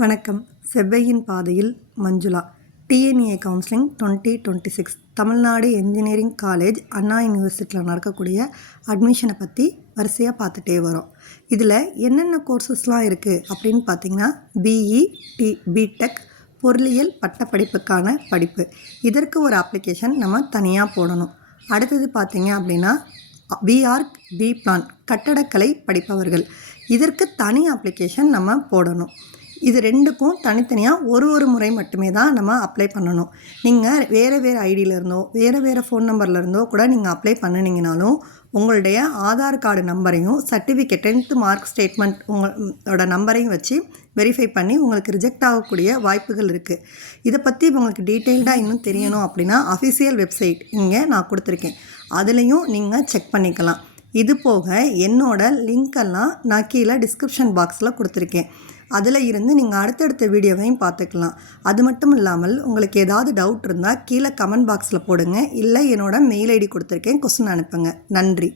வணக்கம். செவ்வையின் பாதையில் Manjula. TNA counselling 2026 Tamil Nadu engineering college Anna யூனிவர்சிட்டியில் நடக்கக்கூடிய அட்மிஷனை பற்றி வரிசையாக பார்த்துட்டே வரோம். இதில் என்னென்ன கோர்சஸ்லாம் இருக்குது அப்படின்னு பார்த்தீங்கன்னா, பிடெக் பொருளியல் பட்டப்படிப்புக்கான படிப்பு. இதற்கு ஒரு அப்ளிகேஷன் நம்ம தனியாக போடணும். அடுத்தது பார்த்தீங்க அப்படின்னா, பிஆர்க் பிபிளான் கட்டடக்கலை படிப்பவர்கள். இதற்கு தனி அப்ளிகேஷன் நம்ம போடணும். இது ரெண்டுக்கும் தனித்தனியாக ஒரு முறை மட்டுமே தான் நம்ம அப்ளை பண்ணணும். நீங்கள் வேறு ஐடியிலேருந்தோ வேறு ஃபோன் நம்பர்லேருந்தோ கூட நீங்கள் அப்ளை பண்ணினீங்கனாலும் உங்களுடைய ஆதார் கார்டு நம்பரையும் சர்டிஃபிகேட் 10th மார்க் ஸ்டேட்மெண்ட் உங்களோட நம்பரையும் வச்சு வெரிஃபை பண்ணி உங்களுக்கு ரிஜெக்ட் ஆகக்கூடிய வாய்ப்புகள் இருக்குது. இதை பற்றி உங்களுக்கு டீட்டெயில்டாக இன்னும் தெரியணும் அப்படின்னா அஃபிஷியல் வெப்சைட் இங்கே நான் கொடுத்துருக்கேன், அதுலேயும் நீங்கள் செக் பண்ணிக்கலாம். இது போக என்னோட லிங்க்கெல்லாம் நான் கீழே டிஸ்கிரிப்ஷன் பாக்ஸில் கொடுத்துருக்கேன். அதில் இருந்து நீங்கள் அடுத்தடுத்த வீடியோவையும் பார்த்துக்கலாம். அது மட்டும் இல்லாமல் உங்களுக்கு ஏதாவது டவுட் இருந்தால் கீழே கமெண்ட் பாக்ஸில் போடுங்க, இல்லை என்னோட மெயில் ஐடி கொடுத்துருக்கேன், கொஸ்டின் அனுப்புங்க. நன்றி.